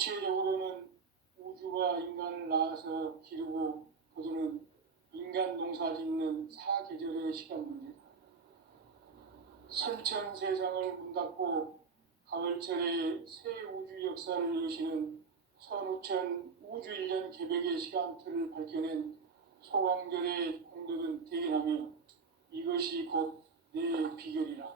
구체적으로는 우주가 인간을 낳아서 기르고 거두는 인간 농사 짓는 사계절의 시간 문제다. 선천 세상을 문 닫고 가을철에 새 우주 역사를 여시는 선우천 우주 1년 개백의 시간틀을 밝혀낸 소강절의 공덕은 대견하며 이것이 곧 내 비결이라.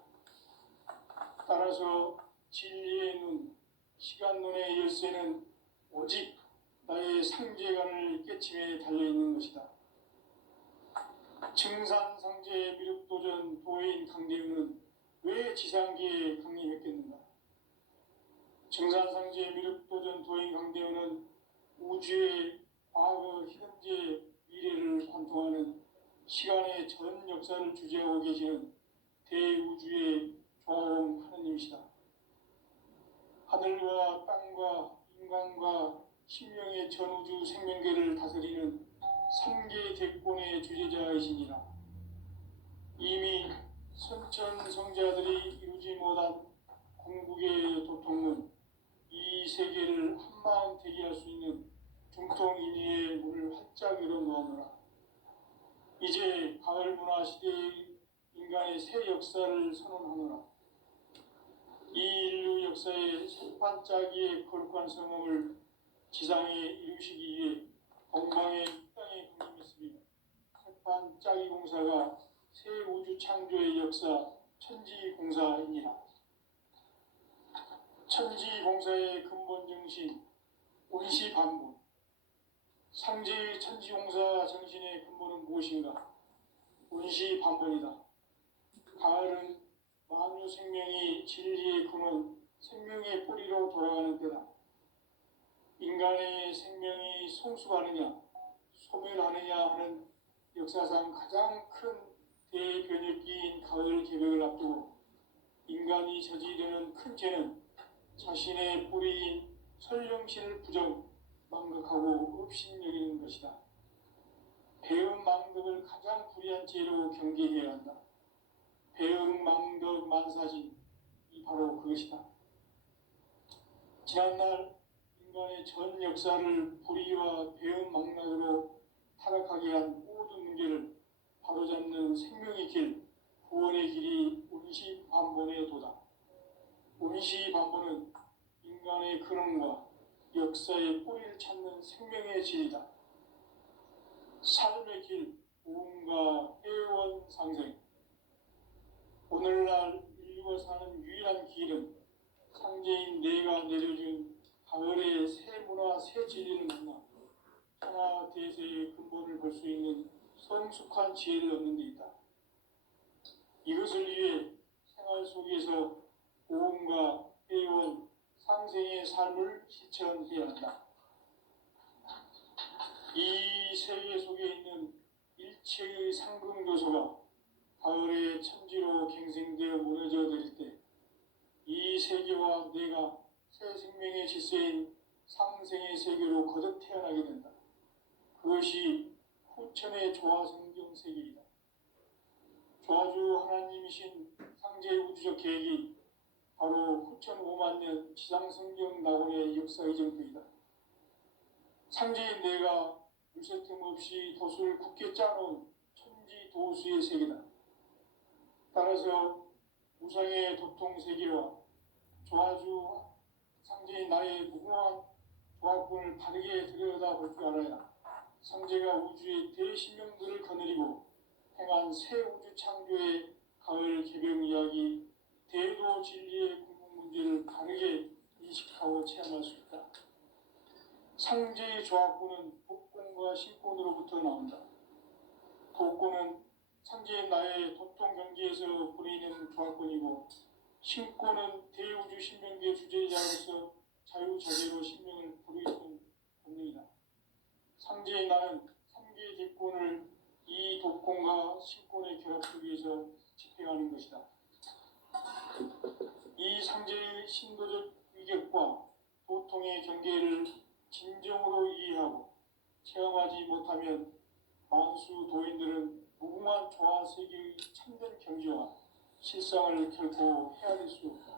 따라서 진리의 눈, 시간 눈의 열쇠는 오직 나의 상제관을 깨침에 달려있는 것이다. 증산상제 미륵도전 도인 강대우는 왜 지상계에 강림했겠는가? 증산상제 미륵도전 도인 강대우는 우주의 과거, 현재, 미래를 관통하는 시간의 전 역사를 주재하고 계시는 대우주의 조화원 하느님이시다. 하늘과 땅과 인간과 신명의 전우주 생명계를 다스리는 삼계 대권의 주제자이시니라. 이미 선천성자들이 이루지 못한 궁극의 도통은 이 세계를 한마음 대기할 수 있는 중통인의의 문을 활짝 열어놓았노라. 이제 가을 문화 시대의 인간의 새 역사를 선언하노라. 이 인류 역사의 새 반짝이의 거룩한 성음을 지상에 이루시기 위해 동방의 땅에 군림했으며 새반짝이 공사가 새 우주 창조의 역사 천지공사이니라. 천지공사의 근본 정신 온시반본. 상제의 천지공사 정신의 근본은 무엇인가? 온시반본이다. 가을은 만유 생명이 진리의 근원, 생명의 뿌리로 돌아가는 때다. 인간의 생명이 성숙하느냐, 소멸하느냐 하는 역사상 가장 큰 대변혁기인 가을 개벽을 앞두고 인간이 저지르는 큰 죄는 자신의 뿌리인 설령신을 부정, 망각하고 업신여기는 것이다. 배은망덕을 가장 불의한 죄로 경계해야 한다. 배은망덕 만사진, 이 바로 그것이다. 지난날 인간의 전 역사를 불의와 배은망락으로 타락하게 한 모든 문제를 바로잡는 생명의 길, 구원의 길이 온시반본의 도다. 온시반본은 인간의 근원과 역사의 뿌리를 찾는 생명의 질이다. 삶의 길, 우음과 회원 상생. 오늘날 인류가 사는 유일한 길은 상제인 내가 내려준 가을의 새 문화, 새 진리를 만나 천하 대세의 근본을 볼 수 있는 성숙한 지혜를 얻는 데 있다. 이것을 위해 생활 속에서 우음과 회원, 상생의 삶을 실천해야 한다. 이 세계 속에 있는 일체의 상긍도소가 가을의 천지로 갱생되어 무너져 내릴 때 이 세계와 내가 새 생명의 질서인 상생의 세계로 거듭 태어나게 된다. 그것이 후천의 조화성경 세계이다. 조화주 하나님이신 상제의 우주적 계획이 바로 후천 5만 년 지상성경 낙원의 역사 이정표이다. 상제인 내가 물새틈 없이 돛을 굳게 짜놓은 천지도수의 세계다. 따라서 우상의 도통 세계와 조화주 상제인 나의 무궁한 조합군을 바르게 들여다볼 줄 알아야 상제가 우주의 대신명들을 거느리고 행한 새 우주 창조의 가을 개벽 이야기, 대도 진리의 궁극 문제를 바르게 인식하고 체험할 수 있다. 상제의 조합군은 복권과 신권으로부터 나온다. 복권은 상제인 나의 도통 경지에서 부리는 조합권이고, 신권은 대우주 신명계 주제자로서 자유자재로 신명을 부르짖는 본능이다. 상제인 나는 3개 객권을 이 도권과 신권의 결합 속에서 집행하는 것이다. 이 상제의 신도적 위격과 도통의 경계를 진정으로 이해하고 체험하지 못하면 만수 도인들은 무궁한 조화 세계의 참된 경지와 실상을 결코 헤아릴 수 없다.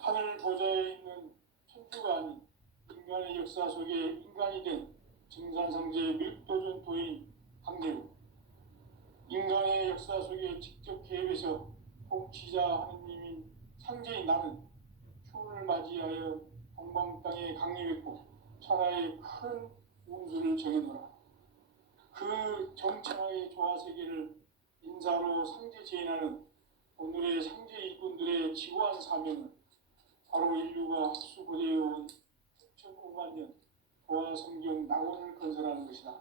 하늘 보좌에 있는 천주 인류가 아닌 인간의 역사 속에 인간이 된 증산상제의 밀도전 도인 강대국, 인간의 역사 속에 직접 개입해서 통치자 하느님인 상제인 나는 추운을 맞이하여 동방 땅에 강림했고 천하의 큰 운수를 정해놓으라. 그 정천하의 조화세계를 인사로 상제 제인하는 오늘의 상제 일꾼들의 지고한 사명은 바로 인류가 흡수고대해온 6,5만 년 조화성경 낙원을 건설하는 것이다.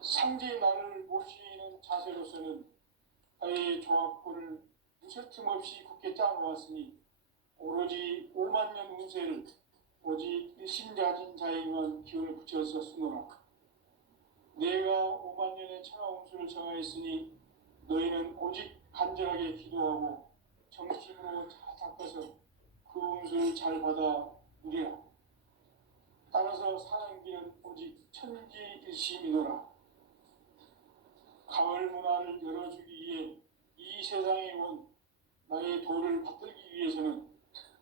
상제의 나를 모시는 자세로서는 아예 조합권을 무쇠 틈 없이 굳게 짜놓았으니 오로지 5만 년 운세를 오직 일심자진 자에게만 기운을 붙여서 쓰노라. 내가 5만 년의 천하 운수를 정하였으니 너희는 오직 간절하게 기도하고 정심으로 잘 닦아서 그 운수를 잘 받아 누리라. 따라서 사는 길은 오직 천지일심이노라. 가을 문화를 열어주기 위해 이 세상에 온 나의 도를 받들기 위해서는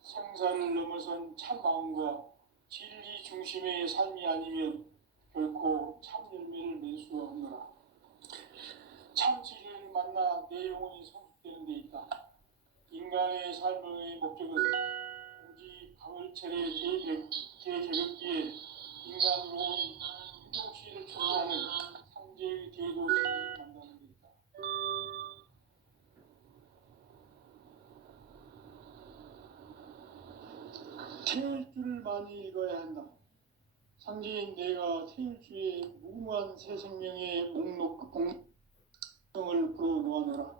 생사를 넘어선 참 마음과 진리 중심의 삶이 아니면 결코 참 열매를 맺을 수 없노라. 참 진리를 만나 내 영혼이 성숙되는 데 있다. 인간의 삶의 목적은 오직 가을철의 대개벽기에 인간으로 온 유종씨를 추구하는 상제의 대도시를 만나는 데 있다. 태일주를 많이 읽어야 한다. 상제인 내가 태일주의 무궁한 새 생명의 공성을 불어놓아노라.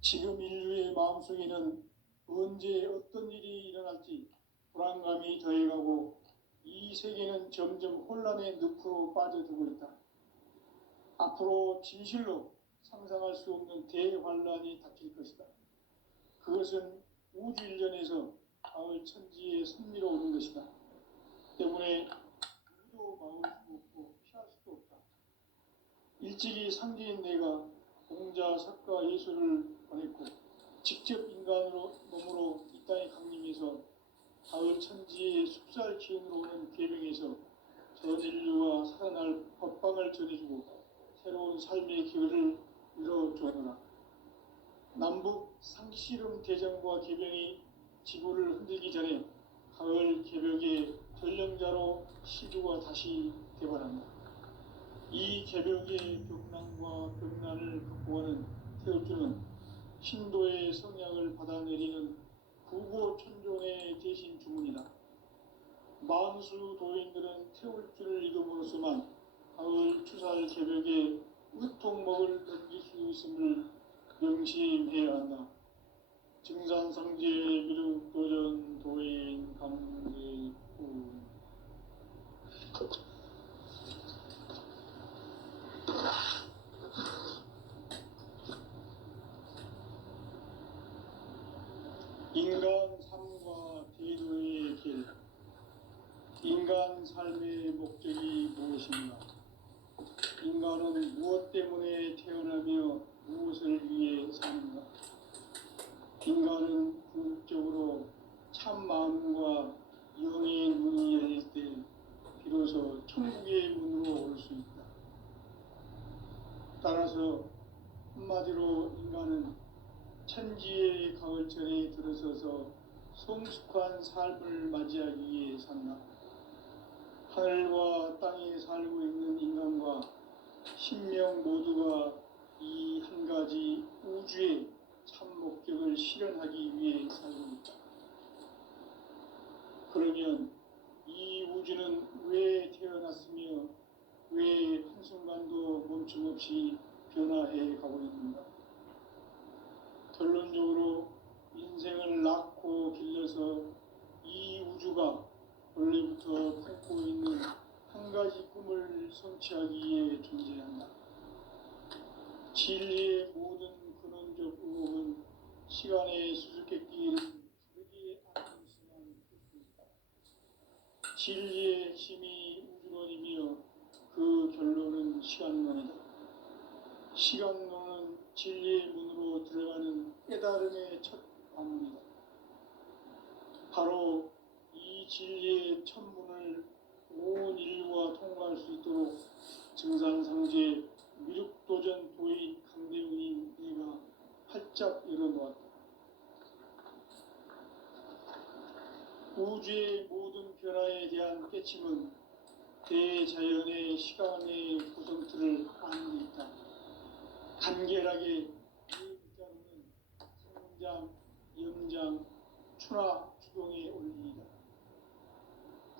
지금 인류의 마음속에는 언제 어떤 일이 일어날지 불안감이 더해가고 이 세계는 점점 혼란의 늪으로 빠져들고 있다. 앞으로 진실로 상상할 수 없는 대환란이 닥칠 것이다. 그것은 우주 일련에서 가을 천지의 섭리로 오는 것이다. 때문에 누구도 막을 수 없고 피할 수도 없다. 일찍이 상제인 내가 공자, 석가, 예수를 보냈고 직접 인간으로 몸으로 이 땅에 강림해서 가을 천지의 숲살 기운으로 오는 계명에서 전 인류가 살아날 법방을 전해주고 새로운 삶의 기회를 열어주노라. 남북 상씨름 대전과 계병이 지구를 흔들기 전에 가을 개벽의 전령자로 시주가 다시 대발한다. 이 개벽의 격난과 격난을 극복하는 태울주는 신도의 성약을 받아내리는 구고천종의 대신 주문이다. 만수 도인들은 태울주를 읽음으로써만 가을 추살 개벽의 의통목을 넘길 수 있음을 명심해야 한다. 증산상제 미륵도전 도인 강제구 인간 삶과 대도의 길. 인간 삶의 목적이 무엇인가? 인간은 무엇 때문에 태어나며 무엇을 위해 사는가? 인간은 궁극적으로 참 마음과 영의 문이 열릴 때 비로소 천국의 문으로 올 수 있다. 따라서 한마디로 인간은 천지의 가을철에 들어서서 성숙한 삶을 맞이하기 위해 산다. 하늘과 땅에 살고 있는 인간과 신명 모두가 이 한 가지 우주의 참 목적을 실현하기 위해 살고 있다. 그러면 이 우주는 왜 태어났으며 왜 한순간도 멈춤없이 변화해 가고 있는가? 결론적으로 인생을 낳고 길러서 이 우주가 원래부터 품고 있는 한 가지 꿈을 성취하기 위해 존재한다. 진리의 모든 근원적 의혹은 시간의 수수께끼를 부르지 않는 수만 풀 수 있다. 진리의 핵심이 우주론이며 그 결론은 시간론이다. 시간론은 진리의 문으로 들어가는 깨달음의 첫 방문이다. 진리의 천문을 온 인류가 통과할 수 있도록 증산상제 미륵도전 도인 강대웅인 내가 활짝 열어놓았다. 우주의 모든 변화에 대한 깨침은 대자연의 시간의 구성틀을 아는 데 있다. 간결하게 그 밑자로는 성장, 염장, 추나 주동의 원리이다.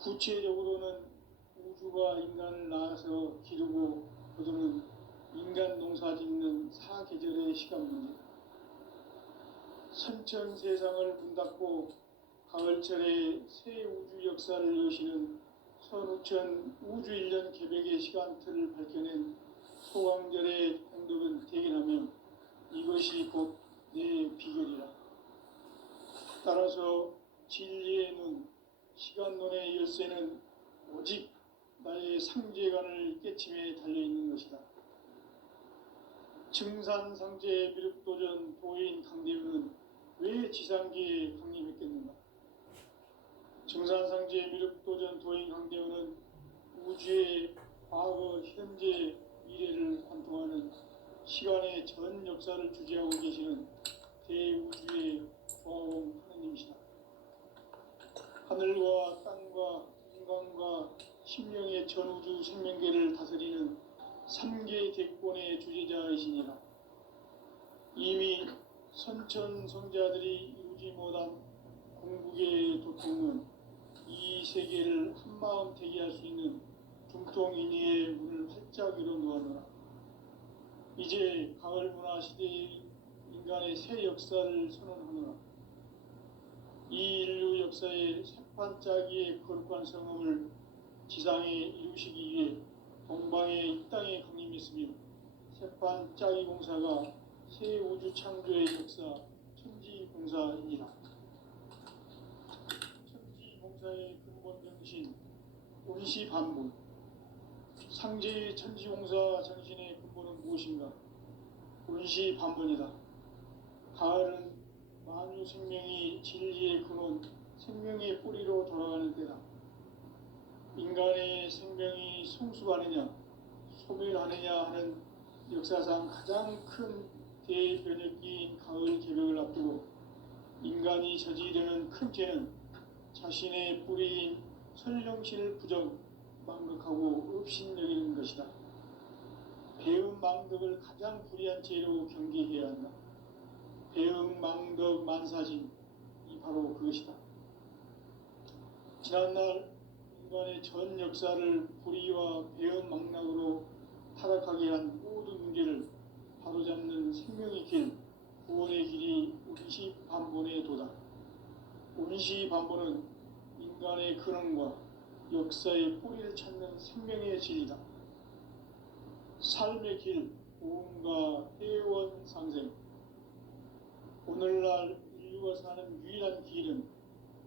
구체적으로는 우주가 인간을 낳아서 기르고 거두는 인간 농사 짓는 사계절의 시간 문제, 선천 세상을 문 닫고 가을철에 새 우주 역사를 여시는 선우천 우주 1년 개백의 시간틀을 밝혀낸 소강절의 행동은 대견하며 이것이 곧 내 비결이라. 따라서 진리의 눈, 시간론의 열쇠는 오직 나의 상제관을 깨침에 달려있는 것이다. 증산상제 미륵도전 도인 강대웅은 왜 지상계에 강림했겠는가? 증산상제 미륵도전 도인 강대웅은 우주의 과거, 현재, 미래를 관통하는 시간의 전 역사를 주재하고 계시는 대우주의 조화원 하느님이시다. 하늘과 땅과 인간과 심령의 전우주 생명계를 다스리는 3계 대권의 주재자이시니라. 이미 선천성자들이 이루지 못한 궁극의 도통은 이 세계를 한마음 대기할 수 있는 중통인의의 문을 활짝 열어놓아노라. 이제 가을 문화 시대의 인간의 새 역사를 선언하노라. 이 인류 역사의 새판짜기의 거룩한 성음을 지상에 이루시기 위해 동방의 이 땅에 강림했으며 새판짜기 공사가 새 우주 창조의 역사 천지공사이니라. 천지공사의 근본 정신 운시반분, 상제의 천지공사 정신의 근본은 무엇인가? 운시반분이다. 가을은 만유 생명이 진리의 근원, 생명의 뿌리로 돌아가는 때다. 인간의 생명이 성숙하느냐, 소멸하느냐 하는 역사상 가장 큰 대변혁기인 가을 개벽을 앞두고 인간이 저지르는 큰 죄는 자신의 뿌리인 설령신을 부정, 망극하고 업신여기는 것이다. 배음 망덕을 가장 불의한 죄로 경계해야 한다. 배음 망덕 만사진, 이 바로 그것이다. 지난날 인간의 전 역사를 불의와 배음 망락으로 타락하게 한 모든 문제를 바로잡는 생명의 길, 구원의 길이 운시반본의 도다. 운시반본은 인간의 근원과 역사의 뿌리를 찾는 생명의 진리다. 삶의 길, 고음과 회원 상생. 오늘날 인류가 사는 유일한 길은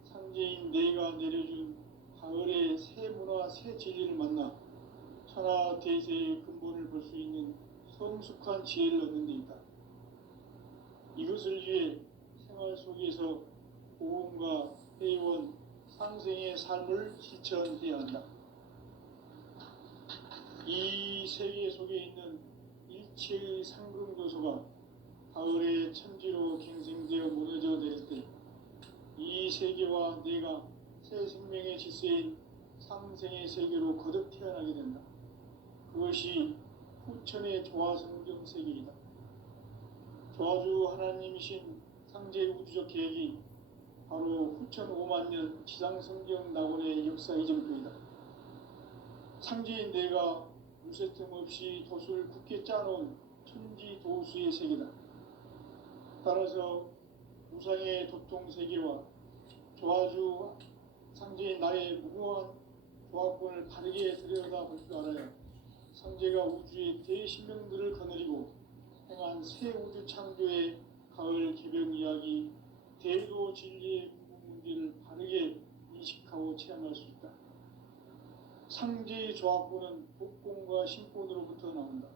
상제인 내가 내려준 가을의 새 문화, 새 진리를 만나 천하 대세의 근본을 볼 수 있는 성숙한 지혜를 얻는 데 있다. 이것을 위해 생활 속에서 고음과 회원, 상생의 삶을 실천해야 한다. 이 세계 속에 있는 일체의 상승도소가 가을의 천지로 갱생되어 무너져 내릴 때 이 세계와 내가 새 생명의 질서인 상생의 세계로 거듭 태어나게 된다. 그것이 후천의 조화성경 세계이다. 조화주 하나님이신 상제 우주적 계획이 바로 후천 5만년 지상성경 낙원의 역사 이정표이다. 상제인 내가 무쇠틈 없이 도수를 굳게 짜놓은 천지도수의 세계다. 따라서 무상의 도통세계와 조화주 상제인 나의 무궁한 조화권을 바르게 들여다볼 줄 알아야 상제가 우주의 대신명들을 거느리고 행한 새 우주 창조의 가을 개벽 이야기, 대도 진리의 궁극 문제를 바르게 인식하고 체험할 수 있다. 상제의 조화권은 복권과 신권으로부터 나온다.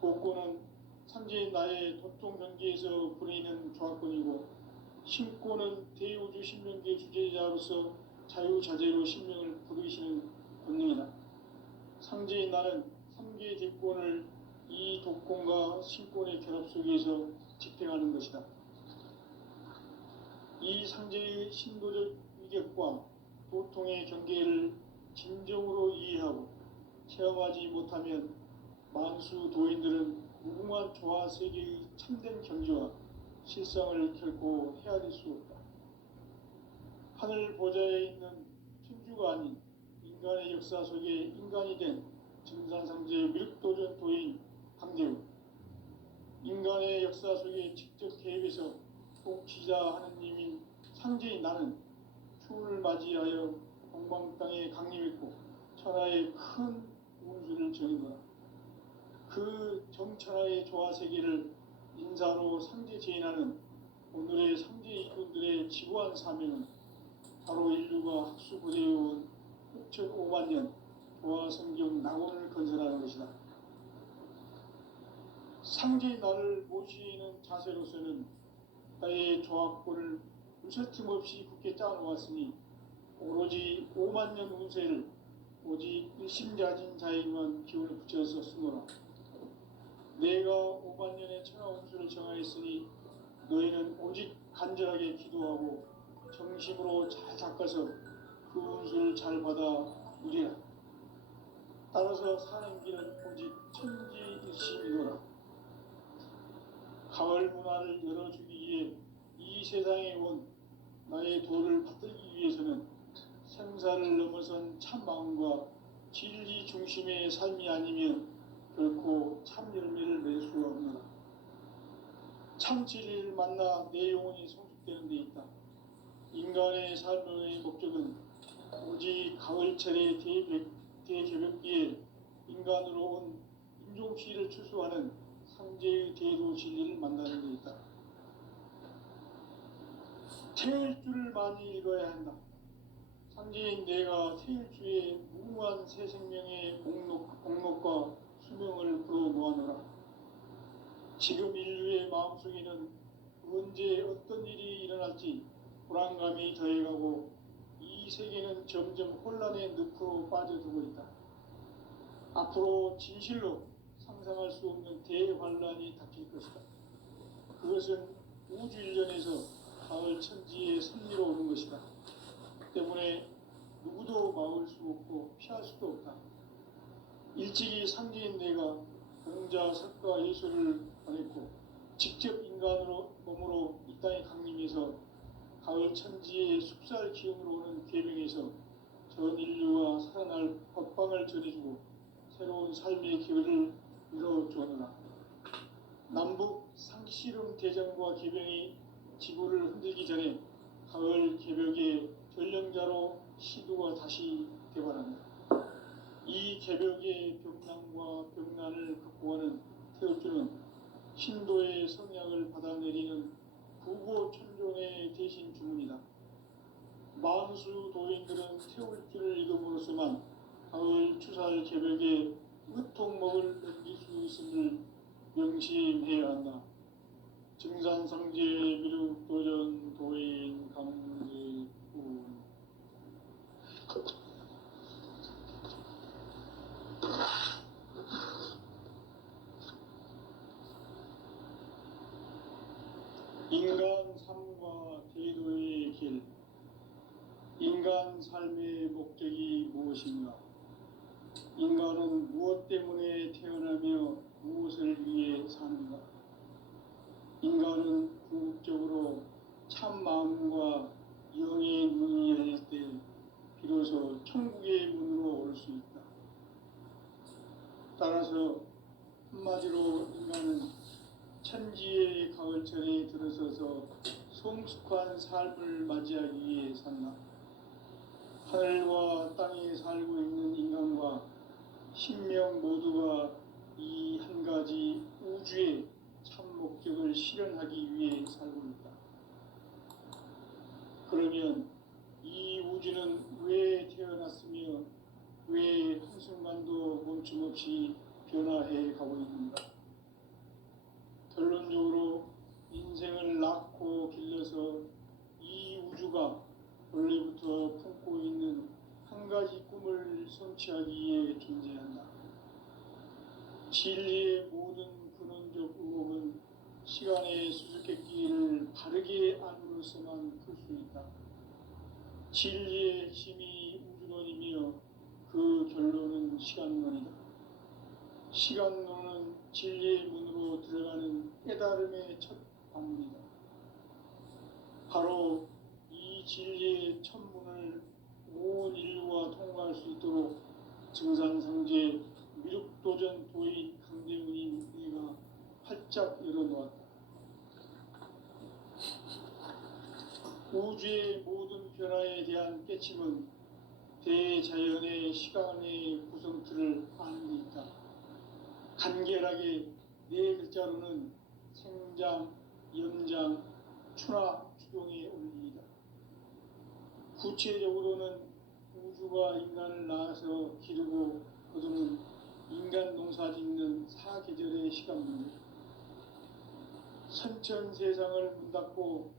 복권은 상제인 나의 도통 경계에서 부리는 조화권이고, 신권은 대우주 신명계 주제자로서 자유자재로 sinh命을 부르시는 권능이다. 상제인 나는 3개 대권을 이 독권과 신권의 결합 속에서 집행하는 것이다. 이 상제의 신도적 위격과 도통의 경계를 진정으로 이해하고 체험하지 못하면 만수 도인들은 무궁한 조화 세계의 참된 경지와 실상을 결코 헤아릴 수 없다. 하늘 보좌에 있는 천주가 아닌 인간의 역사 속에 인간이 된 증산상제 미륵도전 도인 강재우, 인간의 역사 속에 직접 개입해서 통치자 하느님인 상제인 나는 추운을 맞이하여 동방 땅에 강림했고 천하의 큰 운수를 정인노라. 그 정천하의 조화세계를 인사로 상제 제인하는 오늘의 상제 이군들의 지구한 사명은 바로 인류가 학수 고대해온 6,500만 년 조화성경 낙원을 건설하는 것이다. 상제인 나를 모시는 자세로서는 나의 조합권을 무설틈 없이 굳게 짜놓았으니 오로지 5만 년 운세를 오직 일심자진 자에게만 기운을 붙여서 쓰노라. 내가 5만 년의 천하 운수를 정하였으니 너희는 오직 간절하게 기도하고 정심으로 잘 닦아서 그 운수를 잘 받아 누리라. 따라서 사는 길은 오직 천지일심이노라. 가을 문화를 열어주기 위해 이 세상에 온 나의 도를 받들기 위해서는 생사를 넘어선 참 마음과 진리 중심의 삶이 아니면 결코 참 열매를 낼 수가 없노라. 참 진리를 만나 내 영혼이 성숙되는 데 있다. 인간의 삶의 목적은 오직 가을철의 대개벽기에 인간으로 온 인종피를 추수하는 상제의 대도 진리를 만나는 데 있다. 태일주를 많이 읽어야 한다. 상제인 내가 태일주의 무궁한 새 생명의 목록과 수명을 불어모아노라. 지금 인류의 마음속에는 언제 어떤 일이 일어날지 불안감이 더해가고 이 세계는 점점 혼란의 늪으로 빠져들고 있다. 앞으로 진실로 상상할 수 없는 대환란이 닥칠 것이다. 그것은 우주 일련에서 가을 천지의 섭리로 오는 것이다. 때문에 누구도 막을 수 없고 피할 수도 없다. 일찍이 상제인 내가 공자, 석가, 예수를 보냈고 직접 인간으로 몸으로 이 땅에 강림해서 가을 천지의 숲살 기운으로 오는 계명에서 전 인류가 살아날 법방을 전해주고 새로운 삶의 기회를 이뤄주었노라. 남북 상씨름 대전과 개병이 지구를 흔들기 전에 가을 개벽의 전령자로 시두가 다시 되관한다. 이 개벽의 병난과 병난을 극복하는 태울주는 신도의 성향을 받아내리는 구고천존의 대신 주문이다. 만수 도인들은 태울주를 읽음으로써만 가을 추살 개벽에 으통목을 넘길 수 있음을 명심해야 한다. 증산상제 미륵도전 도인 강제훈. 인간 삶과 대도의 길. 인간 삶의 목적이 무엇인가? 인간은 무엇 때문에 태어나며 무엇을 위해 사는가? 인간은 궁극적으로 참 마음과 영의 문이 열릴 때 비로소 천국의 문으로 올 수 있다. 따라서 한마디로 인간은 천지의 가을철에 들어서서 성숙한 삶을 맞이하기 위해 산다. 하늘과 땅에 살고 있는 인간과 신명 모두가 이 한 가지 우주의 참 목적을 실현하기 위해 살고 있다. 그러면 이 우주는 왜 태어났으며 왜 한순간도 멈춤없이 변화해 가고 있는가? 결론적으로 인생을 낳고 길러서 이 우주가 원래부터 품고 있는 한 가지 꿈을 성취하기 위해 존재한다. 진리의 모든 근원적 의혹은 시간의 수수께끼를 바르게 안으로서만 풀 수 있다. 진리의 핵심이 우주론이며 그 결론은 시간론이다. 시간론은 진리의 문으로 들어가는 깨달음의 첫 방문이다. 바로 이 진리의 첫 문을 온 인류가 통과할 수 있도록 증산상제 미륵도전 도인 강대훈이 내가 활짝 열어놓았다. 우주의 모든 변화에 대한 깨침은 대자연의 시간의 구성틀을 아는 데 있다. 간결하게 네 글자로는 생장, 연장, 추나 추동의 원리이다. 구체적으로는 우주가 인간을 낳아서 기르고 거두는 인간 농사 짓는 사계절의 시간 문제, 선천 세상을 문 닫고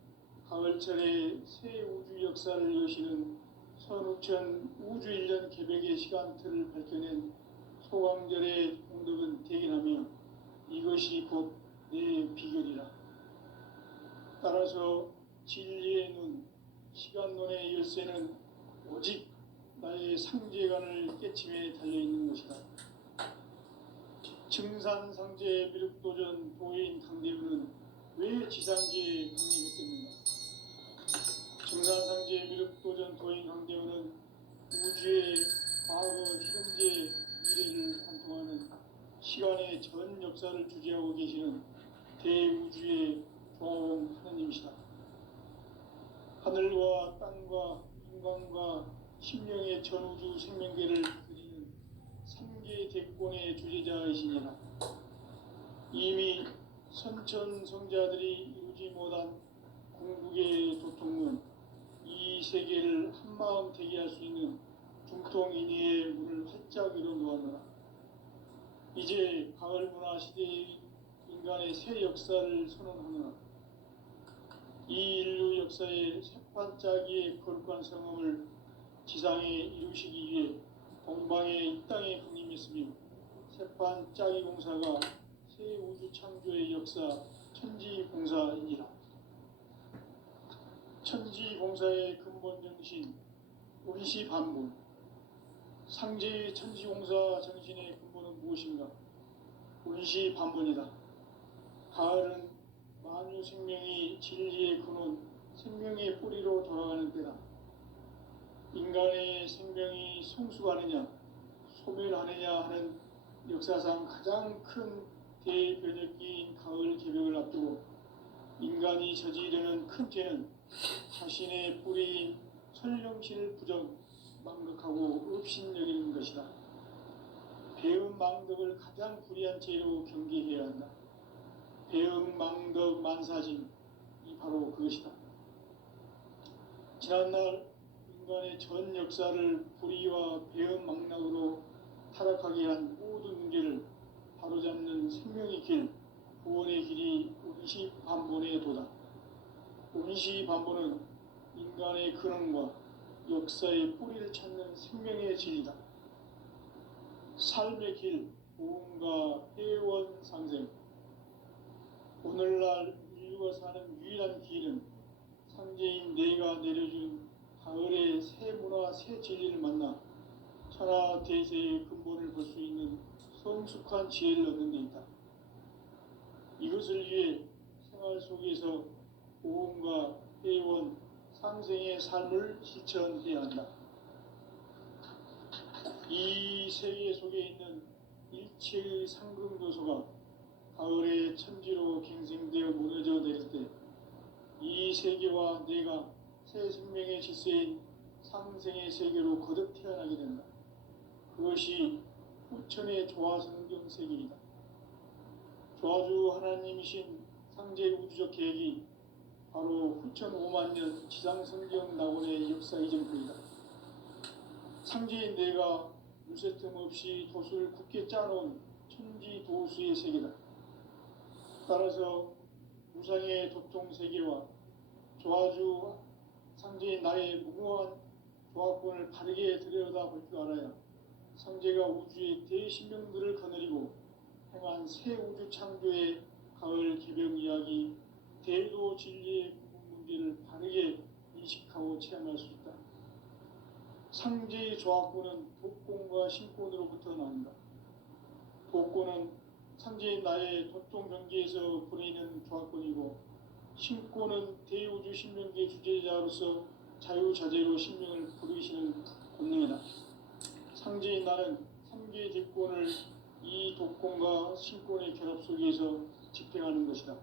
가을철에 새 우주 역사를 여시는 선우천 우주 1년 개백의 시간틀을 밝혀낸 소강절의 공덕은 대견하며 이것이 곧 내 비결이라. 따라서 진리의 눈, 시간론의 열쇠는 오직 나의 상제관을 깨침에 달려있는 것이다. 증산상제 미륵도전 도인 강대훈은 왜 지상계에 강림했겠는가? 증산상제 미륵도전 도인 강대훈은 우주의 과거, 현재, 미래를 관통하는 시간의 전 역사를 주재하고 계시는 대우주의 조화원 하느님이시다. 하늘과 땅과 인간과 심령의 전우주 생명계를 그리는 삼계 대권의 주제자이시니라. 이미 선천성자들이 이루지 못한 궁극의 도통문, 이 세계를 한마음 되게 할 수 있는 중통인의의 문을 활짝 열어놓았노라. 이제 가을 문화 시대의 인간의 새 역사를 선언하노라. 이 인류 역사의 새반짝이의 거룩한 성험을 지상에 이루시기 위해 동방의 이 땅에 강림했으며 새반짝이 공사가 새 우주 창조의 역사 천지공사이니라. 천지공사의 근본 정신 운시 반분, 상제의 천지공사 정신의 근본은 무엇인가? 운시 반분이다. 가을은 만유 생명이 진리의 근원, 생명의 뿌리로 돌아가는 때다. 인간의 생명이 성숙하느냐, 소멸하느냐 하는 역사상 가장 큰 대변혁기인 가을 개벽을 앞두고 인간이 저지르는 큰 죄는 자신의 뿌리인 설령신을 부정, 망극하고 업신여기는 것이다. 배음 망덕을 가장 불의한 죄로 경계해야 한다. 배음 망덕 만사진이 바로 그것이다. 지난날 인간의 전 역사를 불의와 배음 망락으로 타락하게 한 모든 문제를 바로잡는 생명의 길, 구원의 길이 운시 반본의 도다. 운시 반본은 인간의 근원과 역사의 뿌리를 찾는 생명의 진리다. 삶의 길, 보험과 회원 상생. 오늘날 인류가 사는 유일한 길은 상제인 내가 내려준 가을의 새 문화, 새 진리를 만나 천하 대세의 근본을 볼 수 있는 성숙한 지혜를 얻는 데 있다. 이것을 위해 생활 속에서 보험과 회원, 상생의 삶을 실천해야 한다. 이 세계 속에 있는 일체의 상승도소가 가을의 천지로 갱생되어 무너져 내릴 때 이 세계와 내가 새 생명의 질서인 상생의 세계로 거듭 태어나게 된다. 그것이 후천의 조화성경 세계이다. 조화주 하나님이신 상제 우주적 계획이 바로 후천 5만 년 지상성경 낙원의 역사 이정표이다. 상제인 내가 물새 틈 없이 도수를 굳게 짜놓은 천지도수의 세계다. 따라서 무상의 도통 세계와 조화주 상제인 나의 무궁한 조합권을 바르게 들여다볼 줄 알아야 상제가 우주의 대신명들을 거느리고 행한 새 우주 창조의 가을 개벽 이야기, 대도 진리의 구분 문제를 바르게 인식하고 체험할 수 있다. 상제의 조합권은 독권과 신권으로부터 나온다. 독권은 상제인 나의 도통 경계에서 보내는 조합권이고, 신권은 대우주 신명계 주제자로서 자유자재로 신명을 부르시는 권능이다. 상제인 나는 3개의 대권을 이 독권과 신권의 결합 속에서 집행하는 것이다.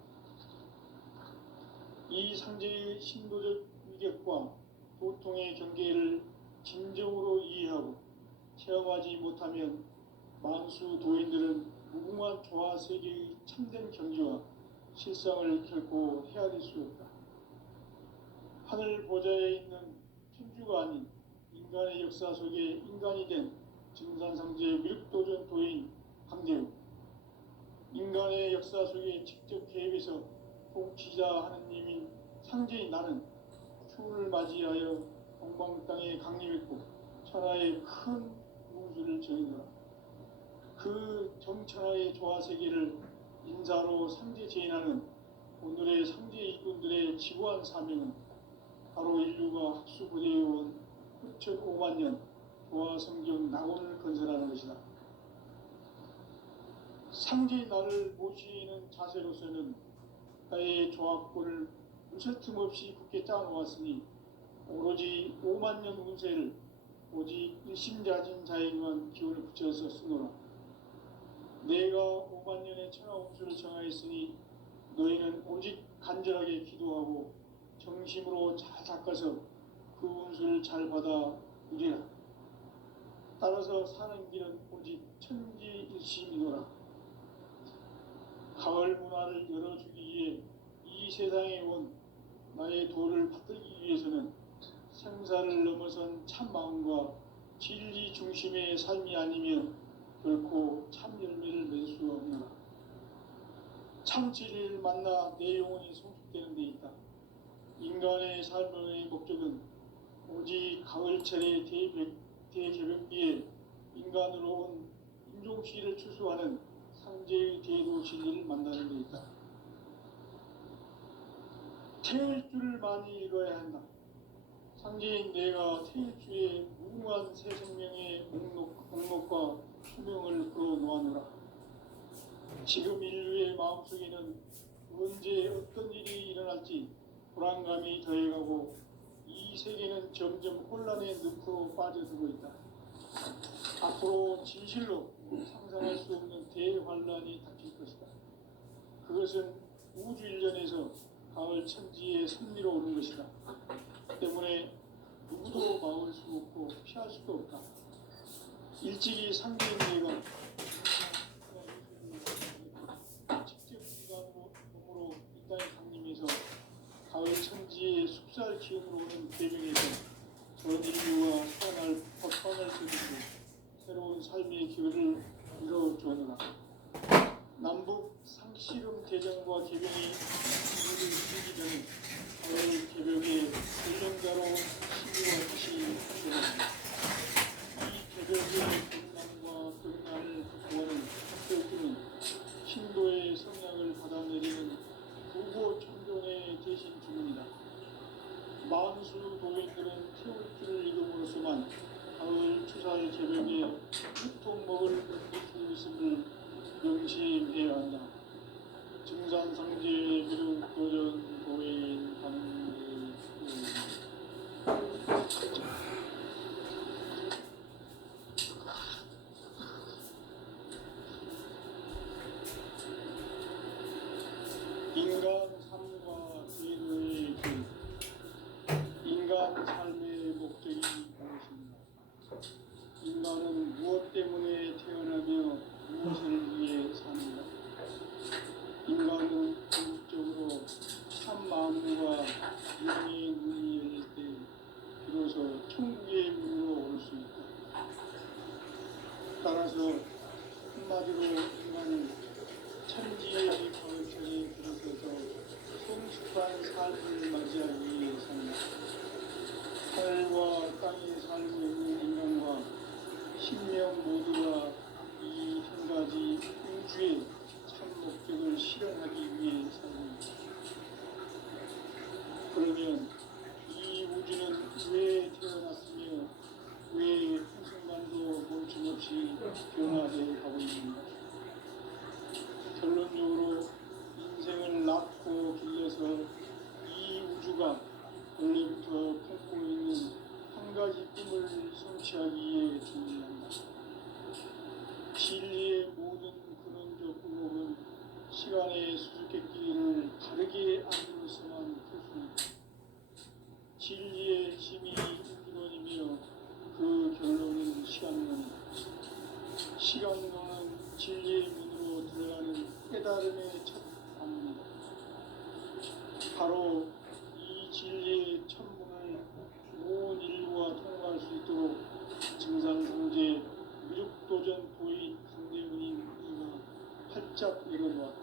이 상제의 신도적 위격과 도통의 경계를 진정으로 이해하고 체험하지 못하면 만수 도인들은 무궁한 조화 세계의 참된 경지와 실상을 결코 헤아릴 수 없다. 하늘 보좌에 있는 천주가 아닌 인간의 역사 속에 인간이 된 증산상제 미륵도전 도인 강대우, 인간의 역사 속에 직접 개입해서 통치자 하느님인 상제인 나는 추운을 맞이하여 동방 땅에 강림했고 천하의 큰 우주를 정의하라. 그 정천하의 조화세계를 인사로 상제 제인하는 오늘의 상제 이군들의 지구한 사명은 바로 인류가 학수고대해온 흡천 5만 년 조화성경 낙원을 건설하는 것이다. 상제인 나를 모시는 자세로서는 나의 조합권을 무설 틈 없이 굳게 짜놓았으니 오로지 5만 년 운세를 오직 일심자진 자에게만 기운을 붙여서 쓰노라. 내가 5만 년의 천하 운수를 정하였으니 너희는 오직 간절하게 기도하고 정심으로 잘 닦아서 그 운수를 잘 받아 누리라. 따라서 사는 길은 오직 천지일심이노라. 가을 문화를 열어주기 위해 이 세상에 온 나의 도를 받들기 위해서는 생사를 넘어선 참 마음과 진리 중심의 삶이 아니면 결코 참 열매를 낼 수 없노라. 참 진리를 만나 내 영혼이 성숙되는 데 있다. 인간의 삶의 목적은 오직 가을철의 대개벽기에 인간으로 온 인종시를 추수하는 상제의 대도 진리를 만나는 데 있다. 태일 줄을 많이 읽어야 한다. 상제인 내가 태일주의 무궁한 새 생명의 목록과 수명을 풀어놓아노라. 지금 인류의 마음속에는 언제 어떤 일이 일어날지 불안감이 더해가고 이 세계는 점점 혼란의 늪으로 빠져들고 있다. 앞으로 진실로 상상할 수 없는 대환란이 닥칠 것이다. 그것은 우주 일련에서 가을 천지의 섭리로 오는 것이다. 때문에 누구도 막을 수 없고 피할 수도 없다. 일찍이 상제인 내가 직접 몸으로 이 땅에 강림해서 가을 천지의 숲살 기운으로 오는 대명에서 전 인류와 살아날 법방을 세우고 새로운 삶의 기회를 이뤄주었노라. 남북 상씨름 대전과 개병이 인류를 이기기 전에 가을 개벽의 전령자로 신유와 다시 되었습니다. 이 개벽의 건강과 등난을 구하는 학교군은 신도의 성향을 받아내리는 부고 천종의 대신 주문이다. 만수 도인들은 태울 줄을 읽음으로써만 가을 추살 개벽에 유통 먹을 것이 있음을 명심해야 한다. 증산상제의 미륵 도전 도인 강대우. 인간 삶과 인의 길. 인간 삶의 목적이 무엇인가? 인간은 무엇 때문에 태어나며 무엇을 위해 사는가? 인간은 궁극적으로 참 마음과 영의 눈이 열릴 때 비로소 천국의 문으로 올 수 있다. 따라서 한마디로 인간은 천지의 가을철에 들어서서 성숙한 삶을 맞이하기 위해 산다. 신명 모두가 이 한 가지 우주의 참 목적을 실현하기 위해 삽니다. 그러면 이 우주는 왜 태어났으며 왜 한순간도 멈춤없이 변화해 가고 있는가? 결론적으로 인생을 낳고 길러서 이 우주가 원래부터 품고 있는 한 가지 꿈을 성취하기 위해 존재한다. 진리의 모든 근원적 의혹은 시간의 수수께끼를 다르게 안으로서만 풀 수 있다. 진리의 힘이 근원이며 그 결론은 시간론이다. 시간론은 진리의 문으로 들어가는 깨달음의 첫 관문이다. 바로 이 진리의 천문을 온 인류가 통과할 수 있도록 증산성제 미륵도전 도인 강대문인 이가 활짝 열어놓았다.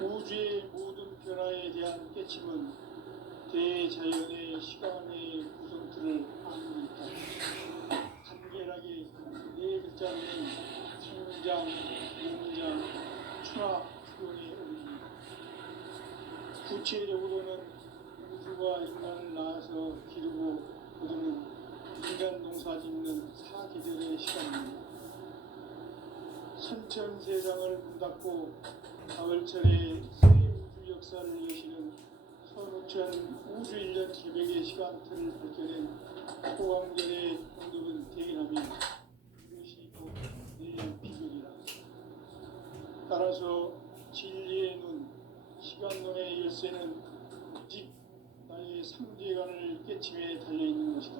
우주의 모든 변화에 대한 깨침은 대자연의 시간의 구성틀을 안고 있다. 간결하게 네 글자는 성장, 용장, 추락, 표현에 어울립니다. 구체적으로는 우주가 인간을 낳아서 기르고 거두는 인간 농사 짓는 사계절의 시간입니다. 선천세상을 문닫고 가을철에 새 우주 역사를 여시는 선우천 우주 1년 기백의 시간틀을 밝혀낸 소강절의 공덕은 대견하며 이것이 곧 내년 비극이라. 따라서 진리의 눈, 시간론의 열쇠는 오직 나의 삼계관을 깨침에 달려있는 것이다.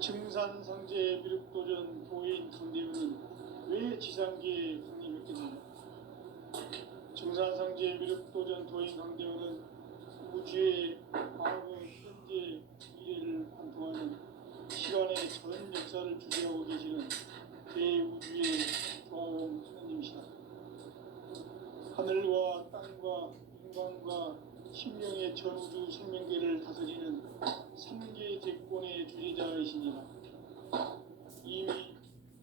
증산상제 미륵도전 도인 강대문은 왜 지상계에 강림했겠는가? 증산상제 미륵도전 도인 강대문은 우주의 과거, 현재, 미래를 관통하는 시간의 전 역사를 주재하고 계시는 대우주의 조화원 하나님이시다. 하늘과 땅과 인간과 신명의 전우주 생명계를 다스리는 삼계 대권의 주재자이시니라. 이미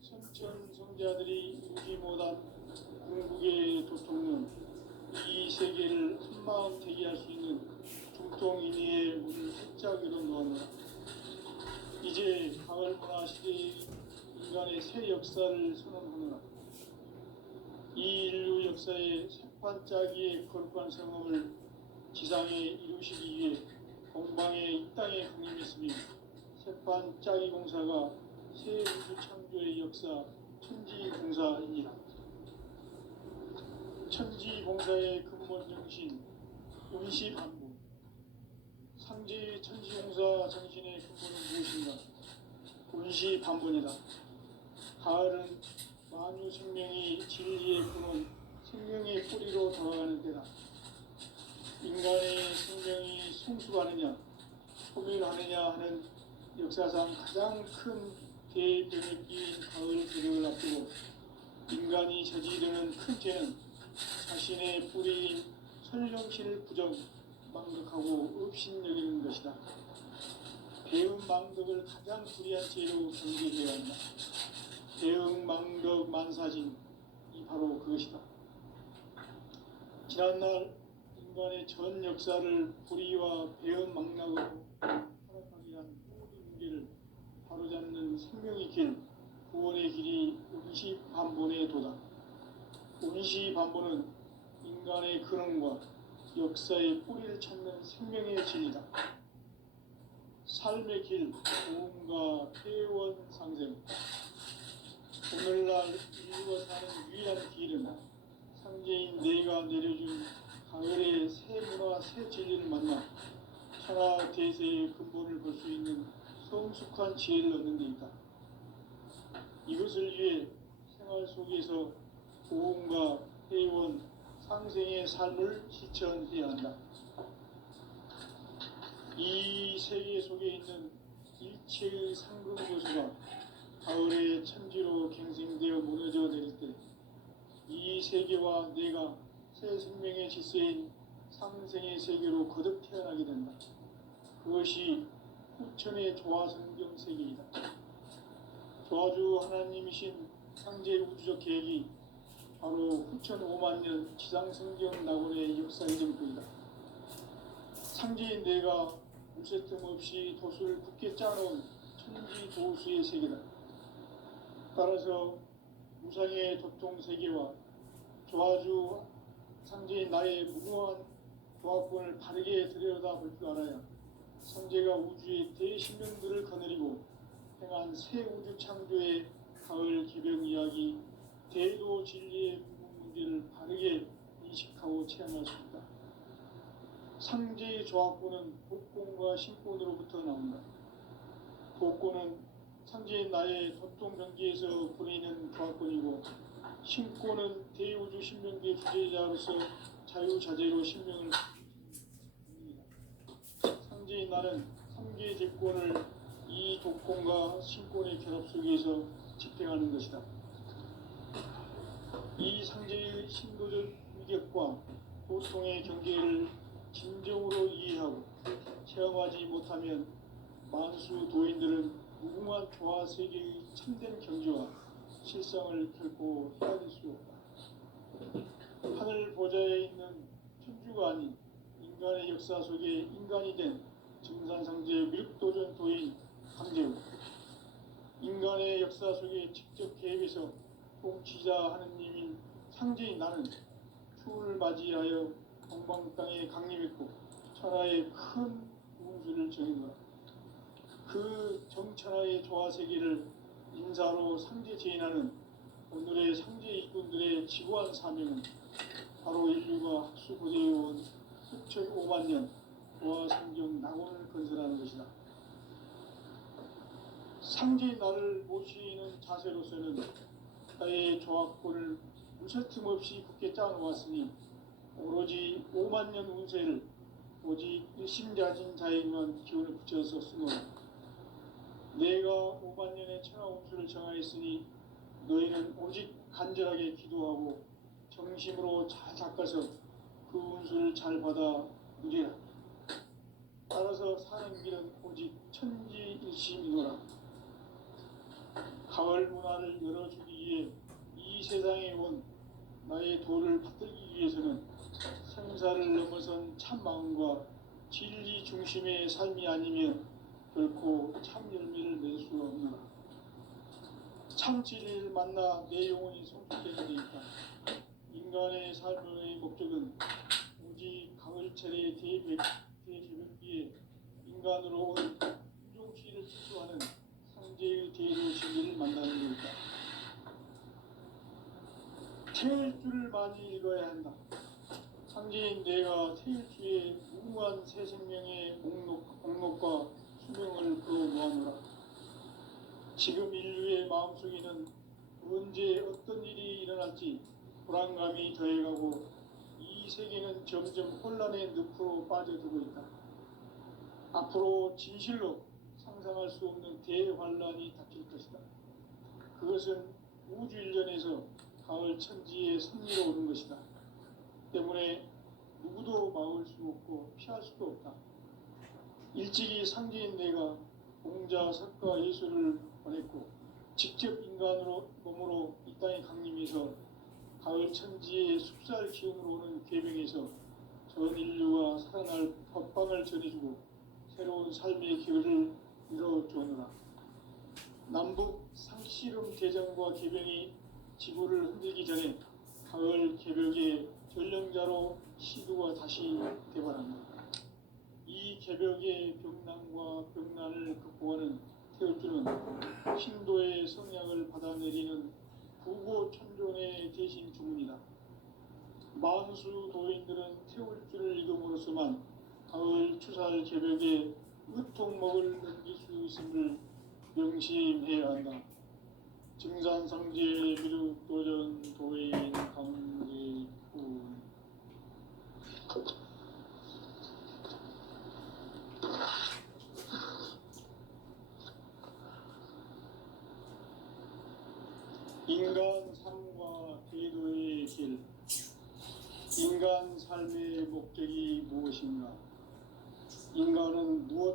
선천성자들이 이루지 못한 궁극의 도통은 이 세계를 한마음 되게 할 수 있는 중통인의의 문을 활짝 열어놓았노라. 이제 가을 문화 시대의 인간의 새 역사를 선언하노라. 이 인류 역사의 새반짝이의 거룩한 성험을 지상에 이루시기 위해 공방에 이 땅에 강림했으며 새반짝이 공사가 새 우주 창조의 역사 천지공사입니다. 천지공사의 근본 정신 운시반복. 상제의 천지공사 정신의 근본은 무엇인가? 운시반복이다. 가을은 만유 생명이 진리의 근원, 생명의 뿌리로 돌아가는 때다. 인간의 생명이 성숙하느냐, 소멸하느냐 하는 역사상 가장 큰 대변혁기인 가을 계력을 앞두고 인간이 저지르는 큰 죄는 자신의 뿌리인 설령신을 부정, 망덕하고 업신여기는 것이다. 배은 망덕을 가장 불의한 죄로 경계해야 한다. 배은 망덕 만사진이 바로 그것이다. 지난날 인간의 전 역사를 불의와 배은 망락으로 타락하게 한 모든 문제를 바로잡는 생명의 길, 구원의 길이 운시반본의 도다. 운시반본은 인간의 근원과 역사의 뿌리를 찾는 생명의 진리다. 삶의 길, 도움과 폐원 상생. 오늘날 인류가 사는 유일한 길은 상제인 내가 내려준 가을의 새 문화, 새 진리를 만나 천하 대세의 근본을 볼 수 있는 성숙한 지혜를 얻는 데 있다. 이것을 위해 생활 속에서 보험과 회원, 상생의 삶을 실천해야 한다. 이 세계 속에 있는 일체의 상근교수가 가을의 천지로 갱생되어 무너져 내릴 때 이 세계와 내가 새 생명의 질서인 상생의 세계로 거듭 태어나게 된다. 그것이 후천의 조화성경 세계이다. 조화주 하나님이신 창제 우주적 계획이 바로 후천 5만 년 지상성경 낙원의 역사의 전부이다. 창제인 내가 무쇠 틈 없이 돛을 굳게 짜놓은 천지 도수의 세계다. 따라서 무상의 도통 세계와 조화주 창제인 나의 무궁한 조화권을 바르게 들여다볼 줄 알아야 선제가 우주의 대신명들을 거느리고 행한 새 우주 창조의 가을 기병 이야기, 대도 진리의 문제를 바르게 인식하고 체험할 수 있다. 상제의 조화권은 복권과 신권으로부터 나온다. 복권은 상제의 나의 도통 경계에서 보내는 조화권이고, 신권은 대우주 신명기의 주제자로서 자유자재로 신명을 상제의 나는 3개의 제권을 이 독권과 신권의 결합 속에서 집행하는 것이다. 이 상제의 신도적 위격과 보통의 경계를 진정으로 이해하고 체험하지 못하면 만수 도인들은 무궁한 조화 세계의 참된 경지와 실상을 결코 헤아릴 수 없다. 하늘 보좌에 있는 천주가 아닌 인간의 역사 속에 인간이 된 증산상제 밀도전 도인 강제우, 인간의 역사 속에 직접 개입해서 통치자 하느님인 상제인 나는 추운을 맞이하여 동방 땅에 강림했고 천하의 큰 운수를 정해노라. 그 정천하의 조화 세계를 인사로 상제 제인하는 오늘의 상제 일꾼들의 지구한 사명은 바로 인류가 학수고대해온 수천 5만 년 조화 성경 낙원을 건설하는 것이다. 상제의 나를 모시는 자세로서는 나의 조화권을 무쇠 틈 없이 굳게 짜놓았으니 오로지 5만 년 운세를 오직 일심자진 자에게만 기운을 붙여서 쓰노라. 내가 5만 년의 천하 운수를 정하였으니 너희는 오직 간절하게 기도하고 정심으로 잘 닦아서 그 운수를 잘 받아 누리라. 따라서 사는 길은 오직 천지일심이노라. 가을 문화를 열어주기 위해 이 세상에 온 나의 도를 받들기 위해서는 생사를 넘어선 참 마음과 진리 중심의 삶이 아니면 결코 참 열매를 낼 수 없노라. 참 진리를 만나 내 영혼이 성숙되는 데 있다. 인간의 삶의 목적은 오직 가을철의 대제변기에 인간으로 온 인종시를 추수하는 상제의 대로 진리를 만나는 데 있다. 태일 줄을 많이 읽어야 한다. 상제인 내가 태일주의 무궁한 새 생명의 목록과 수명을 끌어모아노라. 지금 인류의 마음속에는 언제 어떤 일이 일어날지 불안감이 더해가고 이 세계는 점점 혼란의 늪으로 빠져들고 있다. 앞으로 진실로 상상할 수 없는 대환란이 닥칠 것이다. 그것은 우주 일련에서 가을 천지의 섭리로 오는 것이다. 때문에 누구도 막을 수 없고 피할 수도 없다. 일찍이 상제인 내가 공자, 석가, 예수를 보냈고 직접 인간으로 몸으로 이 땅에 강림해서 가을 천지의 숲살 기운으로 오는 계명에서 전 인류가 살아날 법방을 전해주고 새로운 삶의 길을 이뤄주노라. 남북 상씨름 대전과 계병이 지구를 흔들기 전에 가을 개벽의 전령자로 시두가 다시 대발한다. 이 개벽의 병난과 병난을 극복하는 태울주는 신도의 성약을 받아내리는 부고천존의 대신 주문이다. 만수 도인들은 태울주를 읽음으로써만 가을 추살 개벽에 으통목을 넘길 수 있음을 명심해야 한다. 증산상제 미륵도전 도인 강제군. 인간 삶과 대도의 길. 인간 삶의 목적이 무엇인가? 인간은 무엇